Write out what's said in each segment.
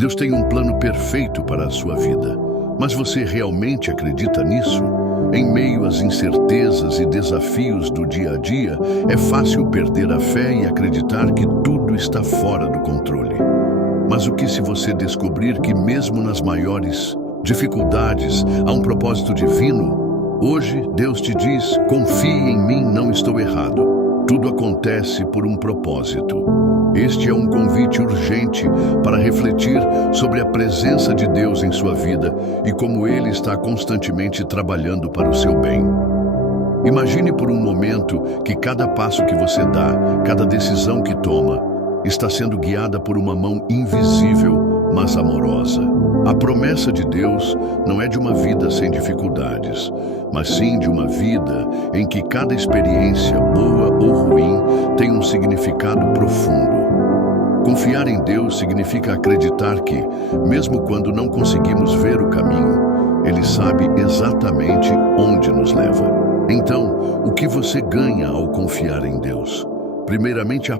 Deus tem um plano perfeito para a sua vida, mas você realmente acredita nisso? Em meio às incertezas e desafios do dia a dia, é fácil perder a fé e acreditar que tudo está fora do controle. Mas o que se você descobrir que mesmo nas maiores dificuldades há um propósito divino? Hoje Deus te diz: confie em mim, não estou errado. Tudo acontece por um propósito. Este é um convite urgente para refletir sobre a presença de Deus em sua vida e como Ele está constantemente trabalhando para o seu bem. Imagine por um momento que cada passo que você dá, cada decisão que toma, está sendo guiada por uma mão invisível, mas amorosa. A promessa de Deus não é de uma vida sem dificuldades, mas sim de uma vida em que cada experiência, boa ou ruim, tem um significado profundo. Confiar em Deus significa acreditar que, mesmo quando não conseguimos ver o caminho, Ele sabe exatamente onde nos leva. Então, o que você ganha ao confiar em Deus? Primeiramente, a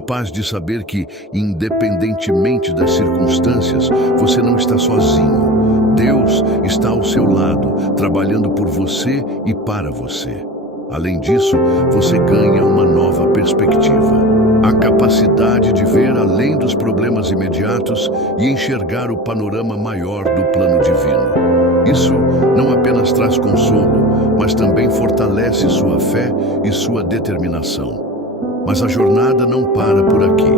paz de saber que, independentemente das circunstâncias, você não está sozinho. Deus está ao seu lado, trabalhando por você e para você. Além disso, você ganha uma nova perspectiva. A capacidade de ver além dos problemas imediatos e enxergar o panorama maior do plano divino. Isso não apenas traz consolo, mas também fortalece sua fé e sua determinação. Mas a jornada não para por aqui.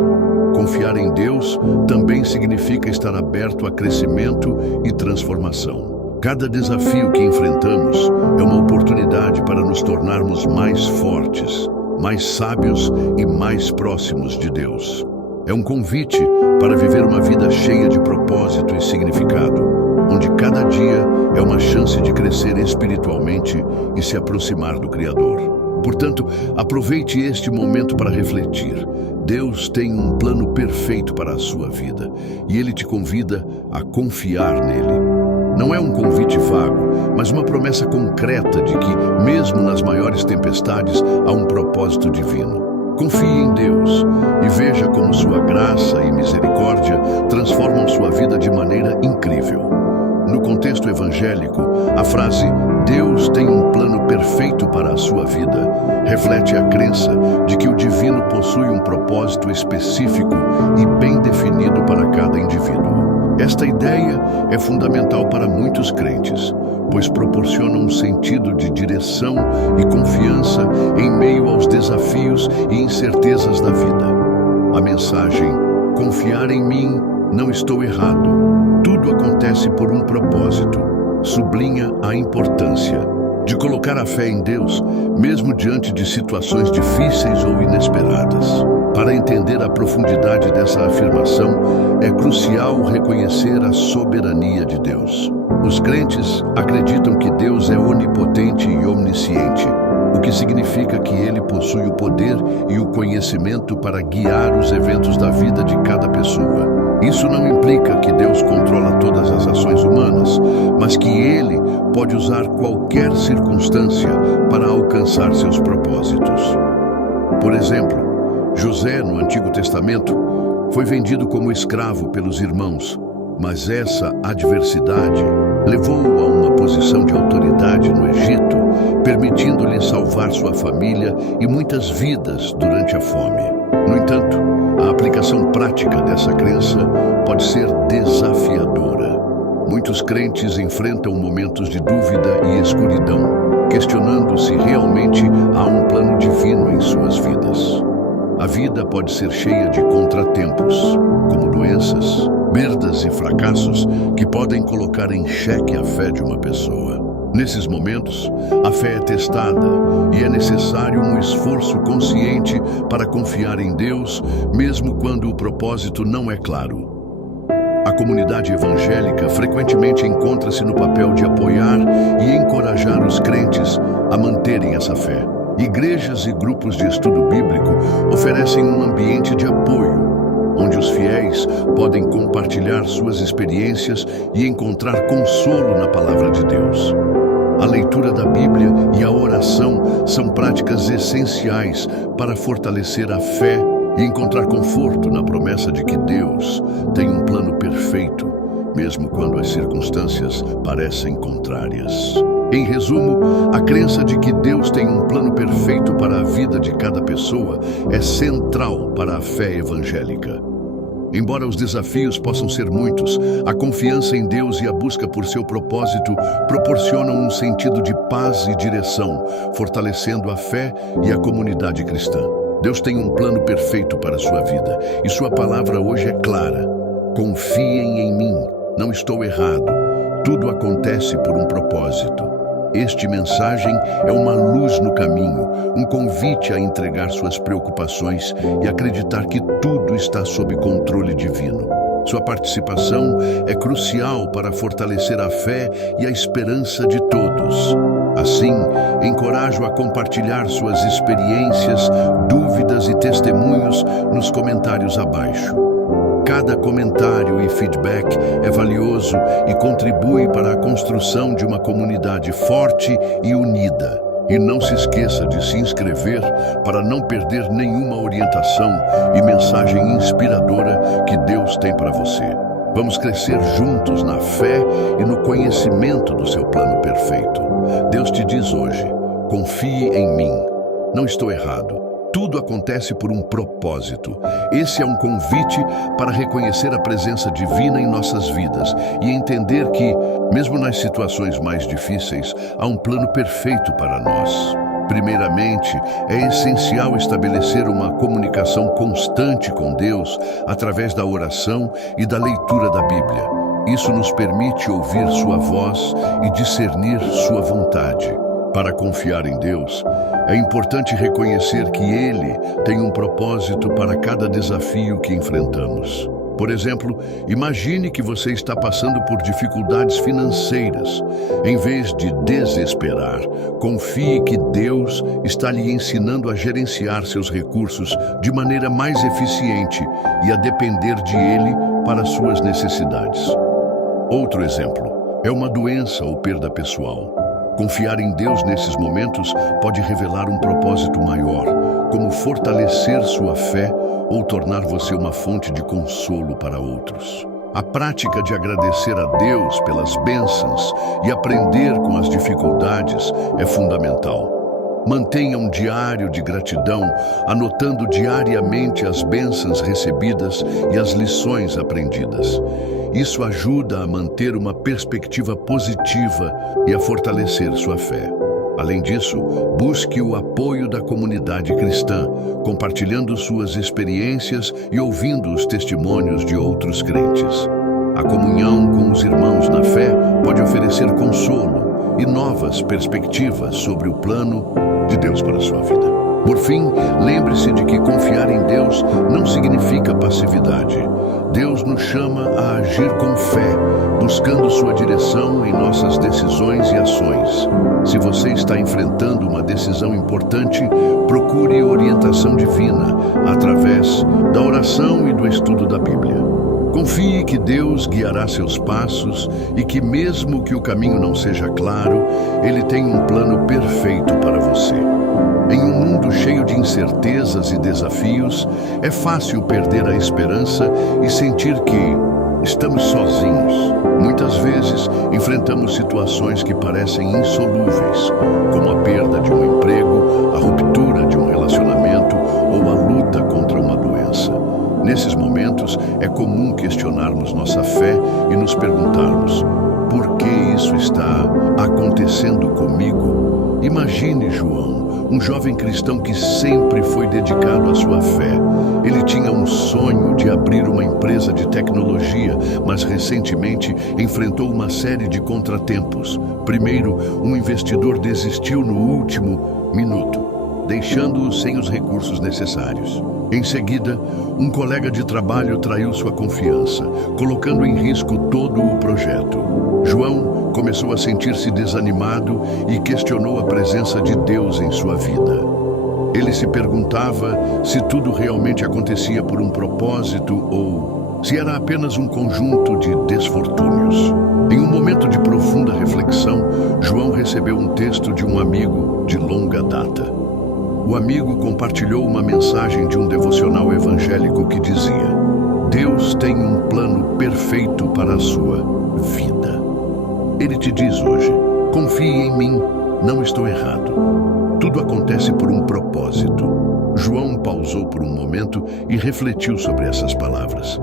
Confiar em Deus também significa estar aberto a crescimento e transformação. Cada desafio que enfrentamos é uma oportunidade para nos tornarmos mais fortes, mais sábios e mais próximos de Deus. É um convite para viver uma vida cheia de propósito e significado, onde cada dia é uma chance de crescer espiritualmente e se aproximar do Criador. Portanto, aproveite este momento para refletir. Deus tem um plano perfeito para a sua vida e Ele te convida a confiar nele. Não é um convite vago, mas uma promessa concreta de que, mesmo nas maiores tempestades, há um propósito divino. Confie em Deus e veja como sua graça e misericórdia transformam sua vida de maneira incrível. No contexto evangélico, a frase "Deus tem um plano perfeito para a sua vida" reflete a crença de que o divino possui um propósito específico e bem definido para cada indivíduo. Esta ideia é fundamental para muitos crentes, pois proporciona um sentido de direção e confiança em meio aos desafios e incertezas da vida. A mensagem "Confiar em mim, não estou errado. Tudo acontece por um propósito" sublinha a importância de colocar a fé em Deus, mesmo diante de situações difíceis ou inesperadas. Para entender a profundidade dessa afirmação, é crucial reconhecer a soberania de Deus. Os crentes acreditam que Deus é onipotente e onisciente, o que significa que Ele possui o poder e o conhecimento para guiar os eventos da vida de cada pessoa. Isso não implica que Deus controla todas as ações humanas, mas que Ele pode usar qualquer circunstância para alcançar seus propósitos. Por exemplo, José, no Antigo Testamento, foi vendido como escravo pelos irmãos, mas essa adversidade levou-o a uma posição de autoridade no Egito, permitindo-lhe salvar sua família e muitas vidas durante a fome. No entanto, a aplicação prática dessa crença pode ser desafiadora. Muitos crentes enfrentam momentos de dúvida e escuridão, questionando se realmente há um plano divino em suas vidas. A vida pode ser cheia de contratempos, como doenças, perdas e fracassos que podem colocar em xeque a fé de uma pessoa. Nesses momentos, a fé é testada e é necessário um esforço consciente para confiar em Deus, mesmo quando o propósito não é claro. A comunidade evangélica frequentemente encontra-se no papel de apoiar e encorajar os crentes a manterem essa fé. Igrejas e grupos de estudo bíblico oferecem um ambiente de apoio, onde os fiéis podem compartilhar suas experiências e encontrar consolo na palavra de Deus. A leitura da Bíblia e a oração são práticas essenciais para fortalecer a fé e encontrar conforto na promessa de que Deus tem um plano perfeito, mesmo quando as circunstâncias parecem contrárias. Em resumo, a crença de que Deus tem um plano perfeito para a vida de cada pessoa é central para a fé evangélica. Embora os desafios possam ser muitos, a confiança em Deus e a busca por seu propósito proporcionam um sentido de paz e direção, fortalecendo a fé e a comunidade cristã. Deus tem um plano perfeito para a sua vida, e sua palavra hoje é clara. Confiem em mim, não estou errado. Tudo acontece por um propósito. Esta mensagem é uma luz no caminho, um convite a entregar suas preocupações e acreditar que tudo está sob controle divino. Sua participação é crucial para fortalecer a fé e a esperança de todos. Assim, encorajo a compartilhar suas experiências, dúvidas e testemunhos nos comentários abaixo. Cada comentário e feedback é valioso e contribui para a construção de uma comunidade forte e unida. E não se esqueça de se inscrever para não perder nenhuma orientação e mensagem inspiradora que Deus tem para você. Vamos crescer juntos na fé e no conhecimento do seu plano perfeito. Deus te diz hoje: confie em mim. Não estou errado. Tudo acontece por um propósito. Esse é um convite para reconhecer a presença divina em nossas vidas e entender que, mesmo nas situações mais difíceis, há um plano perfeito para nós. Primeiramente, é essencial estabelecer uma comunicação constante com Deus através da oração e da leitura da Bíblia. Isso nos permite ouvir sua voz e discernir sua vontade. Para confiar em Deus, é importante reconhecer que Ele tem um propósito para cada desafio que enfrentamos. Por exemplo, imagine que você está passando por dificuldades financeiras. Em vez de desesperar, confie que Deus está lhe ensinando a gerenciar seus recursos de maneira mais eficiente e a depender de Ele para suas necessidades. Outro exemplo é uma doença ou perda pessoal. Confiar em Deus nesses momentos pode revelar um propósito maior, como fortalecer sua fé ou tornar você uma fonte de consolo para outros. A prática de agradecer a Deus pelas bênçãos e aprender com as dificuldades é fundamental. Mantenha um diário de gratidão, anotando diariamente as bênçãos recebidas e as lições aprendidas. Isso ajuda a manter uma perspectiva positiva e a fortalecer sua fé. Além disso, busque o apoio da comunidade cristã, compartilhando suas experiências e ouvindo os testemunhos de outros crentes. A comunhão com os irmãos na fé pode oferecer consolo e novas perspectivas sobre o plano de Deus para a sua vida. Por fim, lembre-se de que confiar em Deus não significa passividade. Deus nos chama a agir com fé, buscando sua direção em nossas decisões e ações. Se você está enfrentando uma decisão importante, procure orientação divina através da oração e do estudo da Bíblia. Confie que Deus guiará seus passos e que, mesmo que o caminho não seja claro, Ele tem um plano perfeito para você. Em um mundo cheio de incertezas e desafios, é fácil perder a esperança e sentir que estamos sozinhos. Muitas vezes, enfrentamos situações que parecem insolúveis, como a perda de um emprego, a ruptura de um relacionamento ou a luta contra uma doença. Nesses momentos, é comum questionarmos nossa fé e nos perguntarmos: por que isso está acontecendo comigo? Imagine João, um jovem cristão que sempre foi dedicado à sua fé. Ele tinha um sonho de abrir uma empresa de tecnologia, mas recentemente enfrentou uma série de contratempos. Primeiro, um investidor desistiu no último minuto, deixando-o sem os recursos necessários. Em seguida, um colega de trabalho traiu sua confiança, colocando em risco todo o projeto. João começou a sentir-se desanimado e questionou a presença de Deus em sua vida. Ele se perguntava se tudo realmente acontecia por um propósito ou se era apenas um conjunto de desfortúnios. Em um momento de profunda reflexão, João recebeu um texto de um amigo de longa data. O amigo compartilhou uma mensagem de um devocional evangélico que dizia: Deus tem um plano perfeito para a sua vida. Ele te diz hoje: confie em mim, não estou errado. Tudo acontece por um propósito. João pausou por um momento e refletiu sobre essas palavras.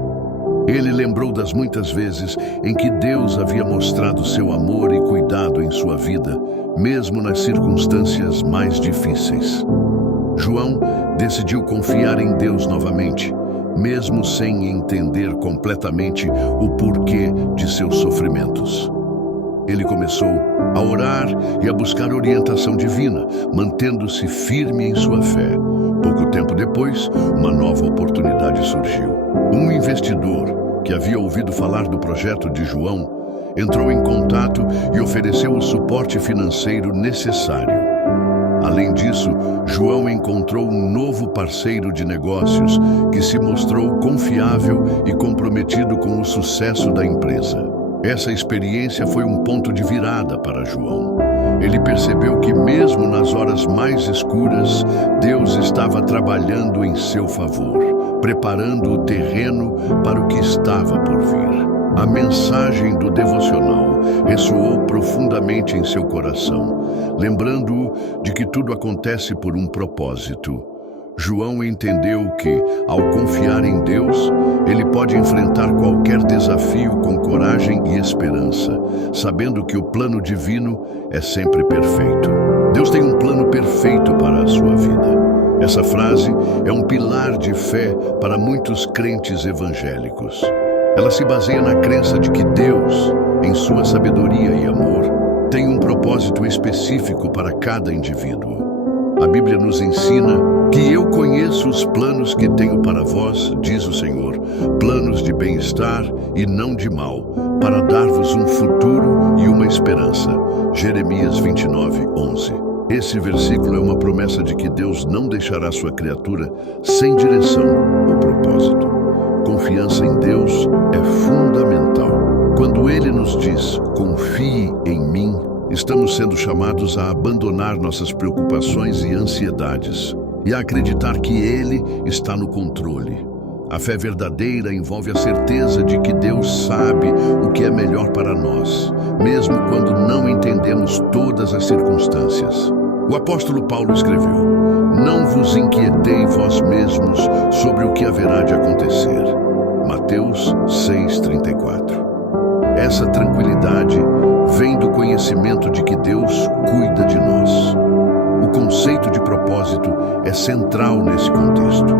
Ele lembrou das muitas vezes em que Deus havia mostrado seu amor e cuidado em sua vida, mesmo nas circunstâncias mais difíceis. João decidiu confiar em Deus novamente, mesmo sem entender completamente o porquê de seus sofrimentos. Ele começou a orar e a buscar orientação divina, mantendo-se firme em sua fé. Pouco tempo depois, uma nova oportunidade surgiu. Um investidor, que havia ouvido falar do projeto de João, entrou em contato e ofereceu o suporte financeiro necessário. Além disso, João encontrou um novo parceiro de negócios que se mostrou confiável e comprometido com o sucesso da empresa. Essa experiência foi um ponto de virada para João. Ele percebeu que mesmo nas horas mais escuras, Deus estava trabalhando em seu favor, preparando o terreno para o que estava por vir. A mensagem do devocional ressoou profundamente em seu coração, lembrando-o de que tudo acontece por um propósito. João entendeu que, ao confiar em Deus, ele pode enfrentar qualquer desafio com coragem e esperança, sabendo que o plano divino é sempre perfeito. Deus tem um plano perfeito para a sua vida. Essa frase é um pilar de fé para muitos crentes evangélicos. Ela se baseia na crença de que Deus, em sua sabedoria e amor, tem um propósito específico para cada indivíduo. A Bíblia nos ensina que eu conheço os planos que tenho para vós, diz o Senhor, planos de bem-estar e não de mal, para dar-vos um futuro e uma esperança. Jeremias 29:11. Esse versículo é uma promessa de que Deus não deixará sua criatura sem direção ou propósito. Confiança em Deus é fundamental. Quando Ele nos diz, confie em mim, estamos sendo chamados a abandonar nossas preocupações e ansiedades e a acreditar que Ele está no controle. A fé verdadeira envolve a certeza de que Deus sabe o que é melhor para nós, mesmo quando não entendemos todas as circunstâncias. O apóstolo Paulo escreveu: não vos inquietei vós mesmos sobre o que haverá de acontecer. Mateus 6:34. Essa tranquilidade vem do conhecimento de que Deus cuida de nós. O conceito de propósito é central nesse contexto.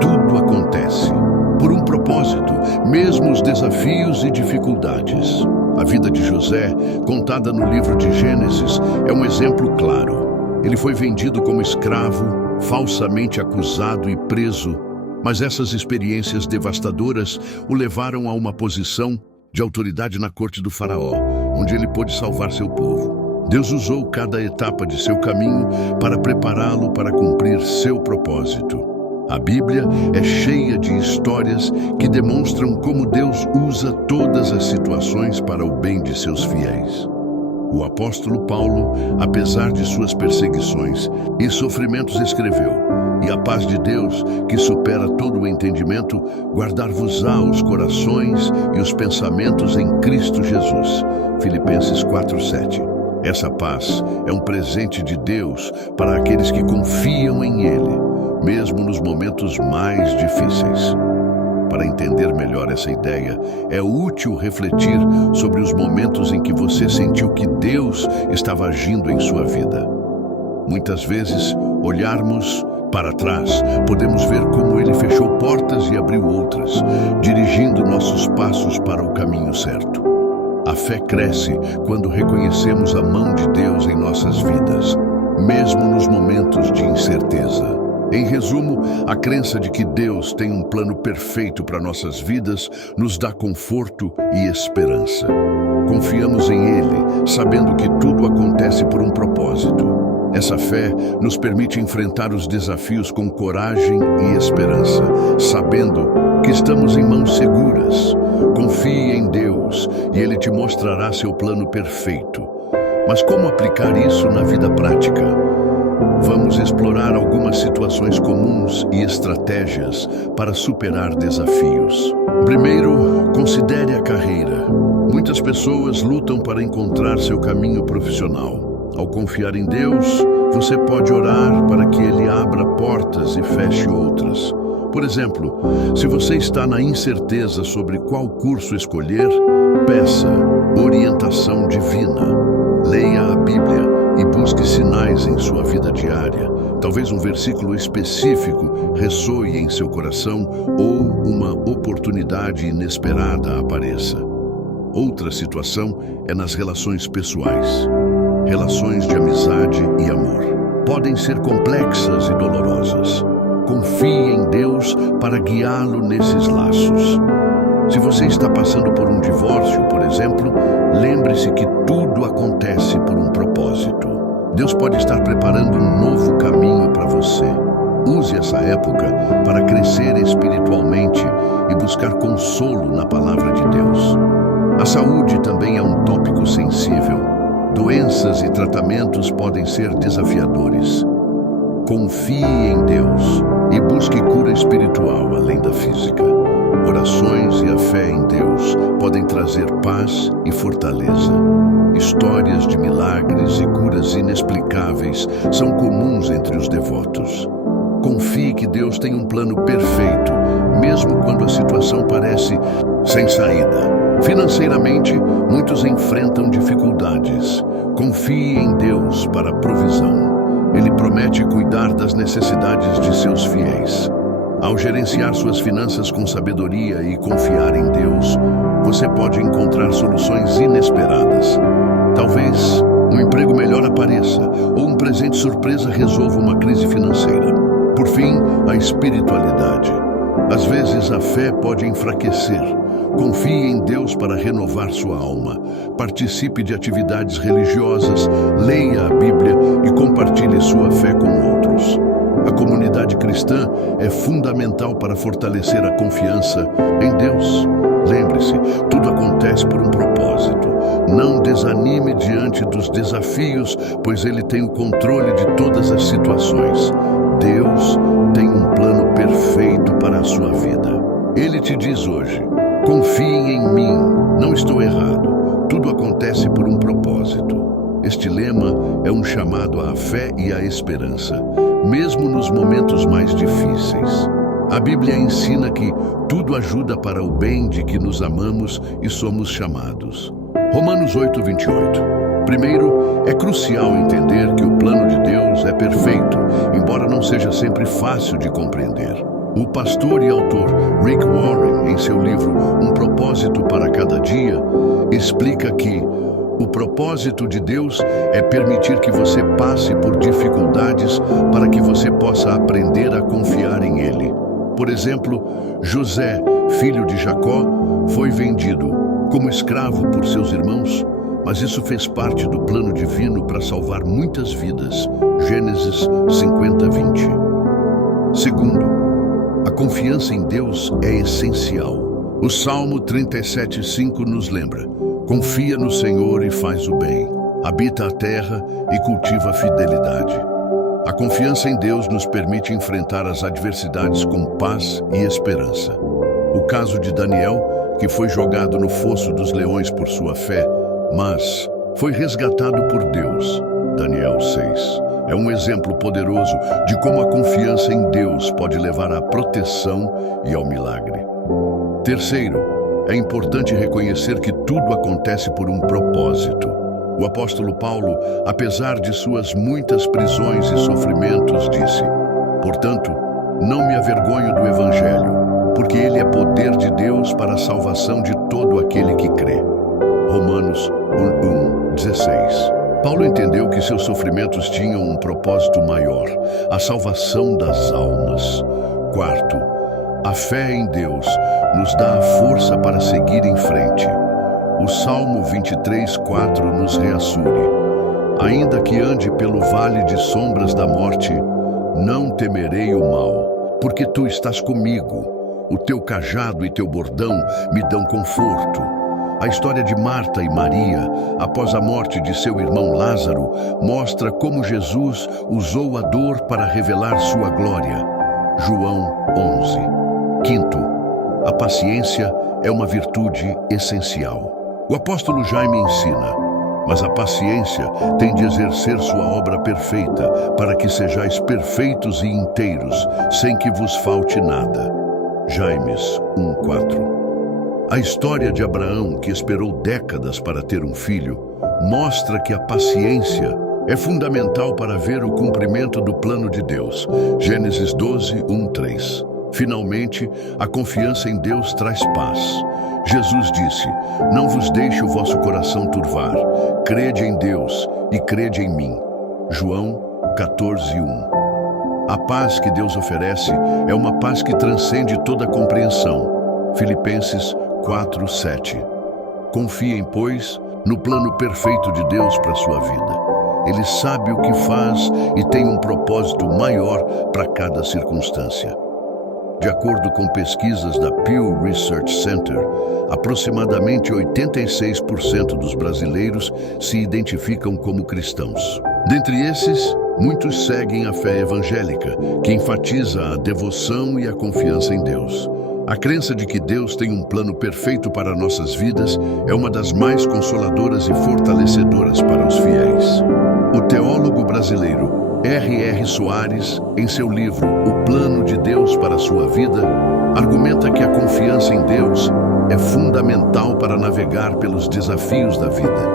Tudo acontece por um propósito, mesmo os desafios e dificuldades. A vida de José, contada no livro de Gênesis, é um exemplo claro. Ele foi vendido como escravo, falsamente acusado e preso, mas essas experiências devastadoras o levaram a uma posição de autoridade na corte do faraó, onde ele pôde salvar seu povo. Deus usou cada etapa de seu caminho para prepará-lo para cumprir seu propósito. A Bíblia é cheia de histórias que demonstram como Deus usa todas as situações para o bem de seus fiéis. O apóstolo Paulo, apesar de suas perseguições e sofrimentos, escreveu: e a paz de Deus, que supera todo o entendimento, guardar-vos-á os corações e os pensamentos em Cristo Jesus. Filipenses 4:7. Essa paz é um presente de Deus para aqueles que confiam em Ele, mesmo nos momentos mais difíceis. Para entender melhor essa ideia, é útil refletir sobre os momentos em que você sentiu que Deus estava agindo em sua vida. Muitas vezes, olharmos para trás, podemos ver como Ele fechou portas e abriu outras, dirigindo nossos passos para o caminho certo. A fé cresce quando reconhecemos a mão de Deus em nossas vidas, mesmo nos momentos de incerteza. Em resumo, a crença de que Deus tem um plano perfeito para nossas vidas nos dá conforto e esperança. Confiamos em Ele, sabendo que tudo acontece por um propósito. Essa fé nos permite enfrentar os desafios com coragem e esperança, sabendo que estamos em mãos seguras. Confie em Deus e Ele te mostrará seu plano perfeito. Mas como aplicar isso na vida prática? vamos explorar algumas situações comuns e estratégias para superar desafios. Primeiro, considere a carreira. Muitas pessoas lutam para encontrar seu caminho profissional. Ao confiar em Deus, você pode orar para que Ele abra portas e feche outras. Por exemplo, se você está na incerteza sobre qual curso escolher, peça orientação divina. Leia a Bíblia e busque sinais em sua vida diária. Talvez um versículo específico ressoe em seu coração ou uma oportunidade inesperada apareça. Outra situação é nas relações pessoais. Relações de amizade e amor podem ser complexas e dolorosas. Confie em Deus para guiá-lo nesses laços. Se você está passando por um divórcio, por exemplo, lembre-se que tudo acontece por um propósito. Deus pode estar preparando um novo caminho para você. Use essa época para crescer espiritualmente e buscar consolo na palavra de Deus. A saúde também é um tópico sensível. Doenças e tratamentos podem ser desafiadores. Confie em Deus e busque cura espiritual além da física. Orações e a fé em Deus podem trazer paz e fortaleza. Histórias de milagres e curas inexplicáveis são comuns entre os devotos. Confie que Deus tem um plano perfeito, mesmo quando a situação parece sem saída. Financeiramente, muitos enfrentam dificuldades. Confie em Deus para a provisão. Ele promete cuidar das necessidades de seus fiéis. Ao gerenciar suas finanças com sabedoria e confiar em Deus, você pode encontrar soluções inesperadas. Talvez um emprego melhor apareça ou um presente surpresa resolva uma crise financeira. Por fim, a espiritualidade. Às vezes a fé pode enfraquecer. Confie em Deus para renovar sua alma. Participe de atividades religiosas, leia a Bíblia e compartilhe sua fé com outros. A comunidade cristã é fundamental para fortalecer a confiança em Deus. Lembre-se, tudo acontece por um propósito. Não desanime diante dos desafios, pois Ele tem o controle de todas as situações. Deus tem um plano perfeito para a sua vida. Ele te diz hoje: confiem em mim, não estou errado. Tudo acontece por um propósito. Este lema é um chamado à fé e à esperança, mesmo nos momentos mais difíceis. A Bíblia ensina que tudo ajuda para o bem de que nos amamos e somos chamados. Romanos 8:28. Primeiro, é crucial entender que o plano de Deus é perfeito, embora não seja sempre fácil de compreender. O pastor e autor Rick Warren, em seu livro Um Propósito para Cada Dia, explica que o propósito de Deus é permitir que você passe por dificuldades para que você possa aprender a confiar em Ele. Por exemplo, José, filho de Jacó, foi vendido como escravo por seus irmãos, mas isso fez parte do plano divino para salvar muitas vidas. Gênesis 50:20. Segundo, a confiança em Deus é essencial. O Salmo 37:5 nos lembra: confia no Senhor e faz o bem, habita a terra e cultiva a fidelidade. A confiança em Deus nos permite enfrentar as adversidades com paz e esperança. O caso de Daniel, que foi jogado no fosso dos leões por sua fé, mas foi resgatado por Deus. Daniel 6. É um exemplo poderoso de como a confiança em Deus pode levar à proteção e ao milagre. Terceiro, é importante reconhecer que tudo acontece por um propósito. O apóstolo Paulo, apesar de suas muitas prisões e sofrimentos, disse: portanto, não me avergonho do Evangelho, porque ele é poder de Deus para a salvação de todo aquele que crê. Romanos 1:16. Paulo entendeu que seus sofrimentos tinham um propósito maior, a salvação das almas. Quarto, a fé em Deus nos dá a força para seguir em frente. O Salmo 23:4 nos reassure: ainda que ande pelo vale de sombras da morte, não temerei o mal, porque tu estás comigo. O teu cajado e teu bordão me dão conforto. A história de Marta e Maria, após a morte de seu irmão Lázaro, mostra como Jesus usou a dor para revelar sua glória. João 11. Quinto, a paciência é uma virtude essencial. O apóstolo Jaime ensina: mas a paciência tem de exercer sua obra perfeita, para que sejais perfeitos e inteiros, sem que vos falte nada. Jaimes 1:4. A história de Abraão, que esperou décadas para ter um filho, mostra que a paciência é fundamental para ver o cumprimento do plano de Deus. Gênesis 12, 1-3. Finalmente, a confiança em Deus traz paz. Jesus disse: não vos deixe o vosso coração turvar. Crede em Deus e crede em mim. João 14:1. A paz que Deus oferece é uma paz que transcende toda compreensão. Filipenses 4:7. Confiem, pois, no plano perfeito de Deus para a sua vida. Ele sabe o que faz e tem um propósito maior para cada circunstância. De acordo com pesquisas da Pew Research Center, aproximadamente 86% dos brasileiros se identificam como cristãos. Dentre esses, muitos seguem a fé evangélica, que enfatiza a devoção e a confiança em Deus. A crença de que Deus tem um plano perfeito para nossas vidas é uma das mais consoladoras e fortalecedoras para os fiéis. O teólogo brasileiro R.R. Soares, em seu livro O Plano de Deus para a Sua Vida, argumenta que a confiança em Deus é fundamental para navegar pelos desafios da vida.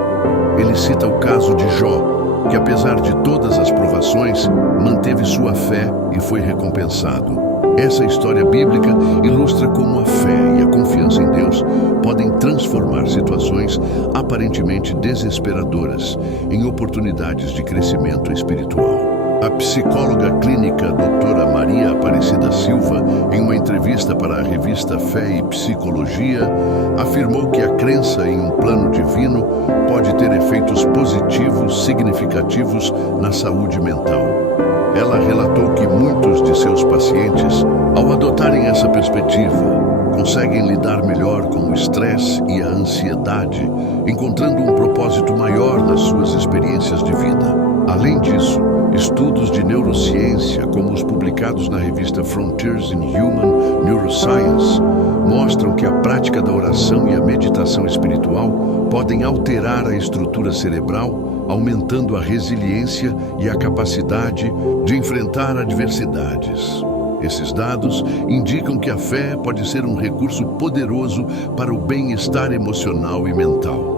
Ele cita o caso de Jó, que apesar de todas as provações, manteve sua fé e foi recompensado. Essa história bíblica ilustra como a fé e a confiança em Deus podem transformar situações aparentemente desesperadoras em oportunidades de crescimento espiritual. A psicóloga clínica doutora Maria Aparecida Silva, em uma entrevista para a revista Fé e Psicologia, afirmou que a crença em um plano divino pode ter efeitos positivos significativos na saúde mental. Ela relatou que muitos de seus pacientes, ao adotarem essa perspectiva, conseguem lidar melhor com o estresse e a ansiedade, encontrando um propósito maior nas suas experiências de vida. Além disso, estudos de neurociência, como os publicados na revista Frontiers in Human Neuroscience, mostram que a prática da oração e a meditação espiritual podem alterar a estrutura cerebral, aumentando a resiliência e a capacidade de enfrentar adversidades. Esses dados indicam que a fé pode ser um recurso poderoso para o bem-estar emocional e mental.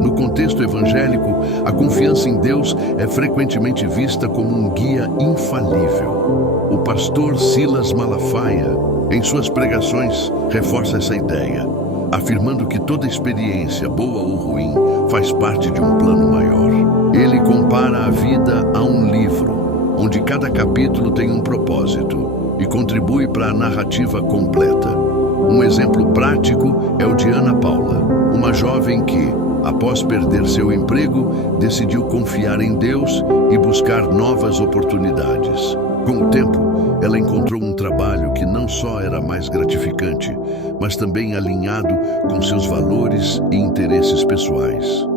No contexto evangélico, a confiança em Deus é frequentemente vista como um guia infalível. O pastor Silas Malafaia, em suas pregações, reforça essa ideia, afirmando que toda experiência, boa ou ruim, faz parte de um plano maior. Ele compara a vida a um livro, onde cada capítulo tem um propósito e contribui para a narrativa completa. Um exemplo prático é o de Ana Paula, uma jovem que, após perder seu emprego, decidiu confiar em Deus e buscar novas oportunidades. Com o tempo, ela encontrou um trabalho que não só era mais gratificante, mas também alinhado com seus valores e interesses pessoais.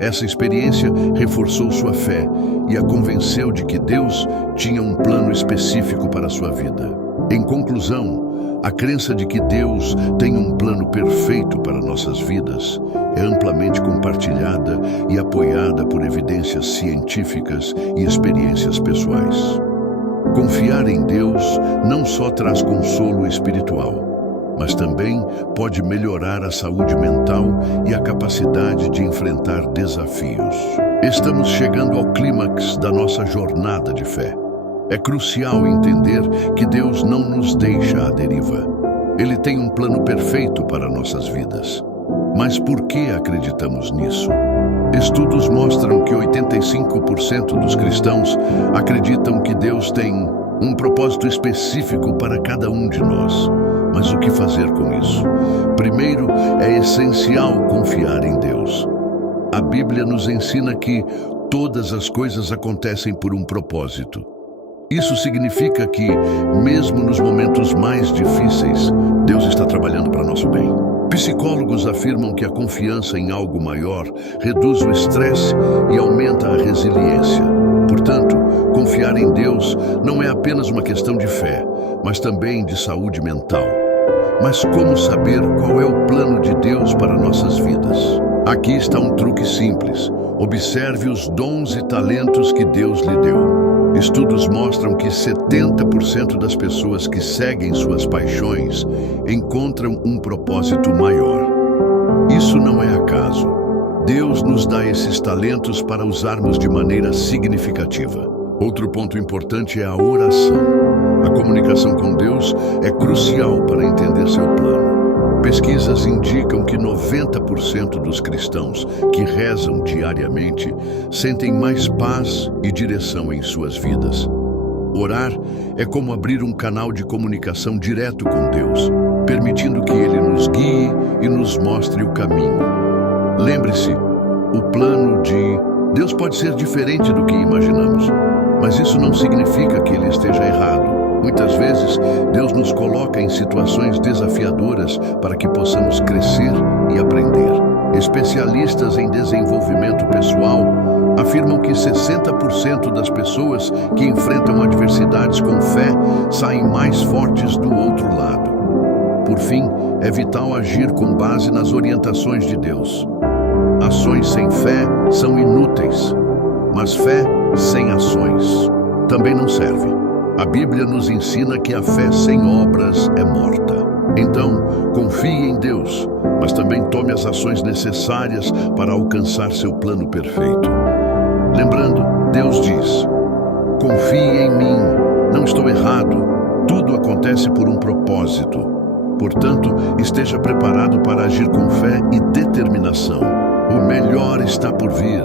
Essa experiência reforçou sua fé e a convenceu de que Deus tinha um plano específico para sua vida. Em conclusão, a crença de que Deus tem um plano perfeito para nossas vidas é amplamente compartilhada e apoiada por evidências científicas e experiências pessoais. Confiar em Deus não só traz consolo espiritual, mas também pode melhorar a saúde mental e a capacidade de enfrentar desafios. Estamos chegando ao clímax da nossa jornada de fé. É crucial entender que Deus não nos deixa à deriva. Ele tem um plano perfeito para nossas vidas. Mas por que acreditamos nisso? Estudos mostram que 85% dos cristãos acreditam que Deus tem um propósito específico para cada um de nós. Mas o que fazer com isso? Primeiro, é essencial confiar em Deus. A Bíblia nos ensina que todas as coisas acontecem por um propósito. Isso significa que, mesmo nos momentos mais difíceis, Deus está trabalhando para nosso bem. Psicólogos afirmam que a confiança em algo maior reduz o estresse e aumenta a resiliência. Portanto, confiar em Deus não é apenas uma questão de fé, mas também de saúde mental. Mas como saber qual é o plano de Deus para nossas vidas? Aqui está um truque simples. Observe os dons e talentos que Deus lhe deu. Estudos mostram que 70% das pessoas que seguem suas paixões encontram um propósito maior. Isso não é acaso. Deus nos dá esses talentos para usarmos de maneira significativa. Outro ponto importante é a oração. A comunicação com Deus é crucial para entender seu plano. Pesquisas indicam que 90% dos cristãos que rezam diariamente sentem mais paz e direção em suas vidas. Orar é como abrir um canal de comunicação direto com Deus, permitindo que Ele nos guie e nos mostre o caminho. Lembre-se, o plano de Deus pode ser diferente do que imaginamos, mas isso não significa que Ele esteja errado. Muitas vezes, Deus nos coloca em situações desafiadoras para que possamos crescer e aprender. Especialistas em desenvolvimento pessoal afirmam que 60% das pessoas que enfrentam adversidades com fé saem mais fortes do outro lado. Por fim, é vital agir com base nas orientações de Deus. Ações sem fé são inúteis, mas fé sem ações também não serve. A Bíblia nos ensina que a fé sem obras é morta. Então, confie em Deus, mas também tome as ações necessárias para alcançar seu plano perfeito. Lembrando, Deus diz: confie em mim, não estou errado, tudo acontece por um propósito. Portanto, esteja preparado para agir com fé e determinação. O melhor está por vir.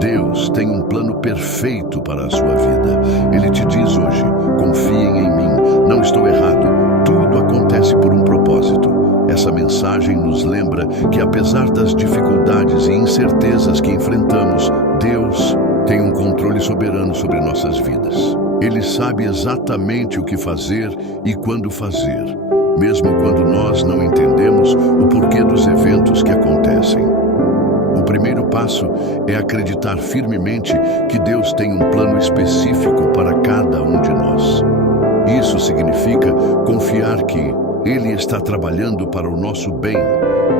Deus tem um plano perfeito para a sua vida. Ele te diz hoje: confiem em mim, não estou errado, tudo acontece por um propósito. Essa mensagem nos lembra que, apesar das dificuldades e incertezas que enfrentamos, Deus tem um controle soberano sobre nossas vidas. Ele sabe exatamente o que fazer e quando fazer, mesmo quando nós não entendemos o porquê dos eventos que acontecem. O primeiro passo é acreditar firmemente que Deus tem um plano específico para cada um de nós. Isso significa confiar que Ele está trabalhando para o nosso bem,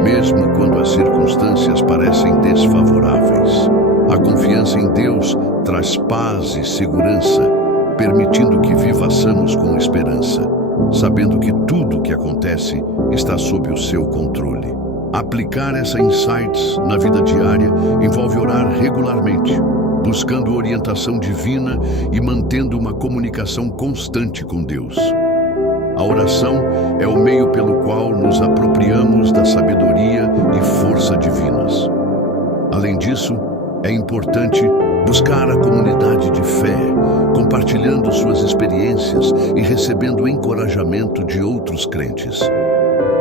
mesmo quando as circunstâncias parecem desfavoráveis. A confiança em Deus traz paz e segurança, permitindo que vivaçamos com esperança, sabendo que tudo o que acontece está sob o seu controle. Aplicar essa insights na vida diária envolve orar regularmente, buscando orientação divina e mantendo uma comunicação constante com Deus. A oração é o meio pelo qual nos apropriamos da sabedoria e força divinas. Além disso, é importante buscar a comunidade de fé, compartilhando suas experiências e recebendo encorajamento de outros crentes.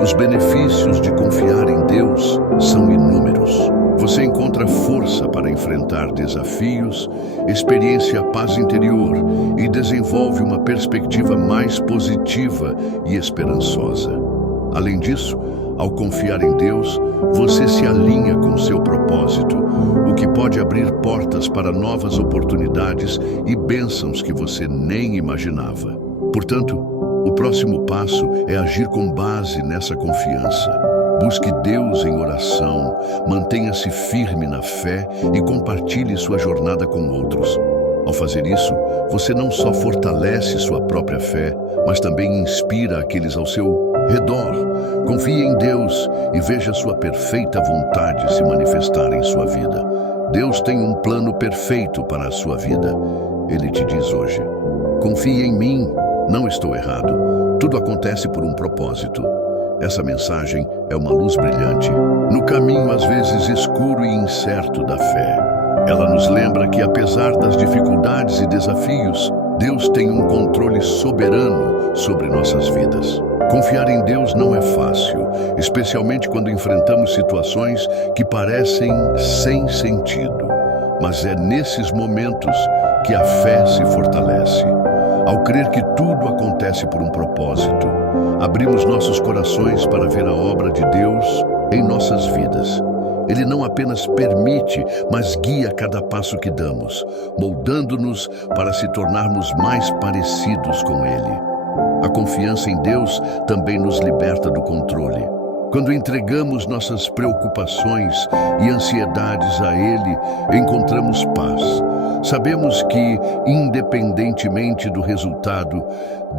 Os benefícios de confiar em Deus são inúmeros. Você encontra força para enfrentar desafios, experiencia a paz interior e desenvolve uma perspectiva mais positiva e esperançosa. Além disso, ao confiar em Deus, você se alinha com seu propósito, o que pode abrir portas para novas oportunidades e bênçãos que você nem imaginava. Portanto, o próximo passo é agir com base nessa confiança. Busque Deus em oração, mantenha-se firme na fé e compartilhe sua jornada com outros. Ao fazer isso, você não só fortalece sua própria fé, mas também inspira aqueles ao seu redor. Confie em Deus e veja sua perfeita vontade se manifestar em sua vida. Deus tem um plano perfeito para a sua vida. Ele te diz hoje: confie em mim, não estou errado. Tudo acontece por um propósito. Essa mensagem é uma luz brilhante no caminho às vezes escuro e incerto da fé. Ela nos lembra que, apesar das dificuldades e desafios, Deus tem um controle soberano sobre nossas vidas. Confiar em Deus não é fácil, especialmente quando enfrentamos situações que parecem sem sentido. Mas é nesses momentos que a fé se fortalece. Ao crer que tudo acontece por um propósito, Abrimos nossos corações para ver a obra de Deus em nossas vidas. Ele não apenas permite, mas guia cada passo que damos, moldando-nos para se tornarmos mais parecidos com Ele. A confiança em Deus também nos liberta do controle. Quando entregamos nossas preocupações e ansiedades a Ele, encontramos paz. Sabemos que, independentemente do resultado,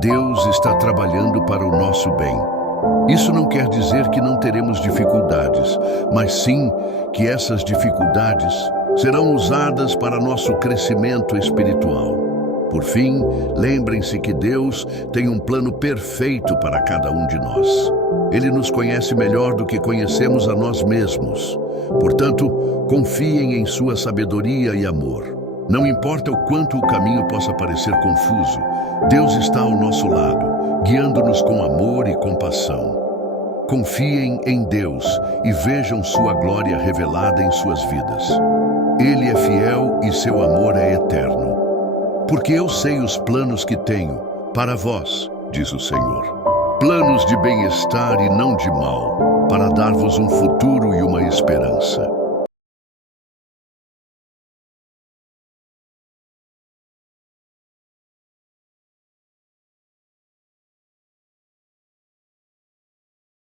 Deus está trabalhando para o nosso bem. Isso não quer dizer que não teremos dificuldades, mas sim que essas dificuldades serão usadas para nosso crescimento espiritual. Por fim, lembrem-se que Deus tem um plano perfeito para cada um de nós. Ele nos conhece melhor do que conhecemos a nós mesmos. Portanto, confiem em sua sabedoria e amor. Não importa o quanto o caminho possa parecer confuso, Deus está ao nosso lado, guiando-nos com amor e compaixão. Confiem em Deus e vejam sua glória revelada em suas vidas. Ele é fiel e seu amor é eterno. Porque eu sei os planos que tenho para vós, diz o Senhor. Planos de bem-estar e não de mal, para dar-vos um futuro e uma esperança.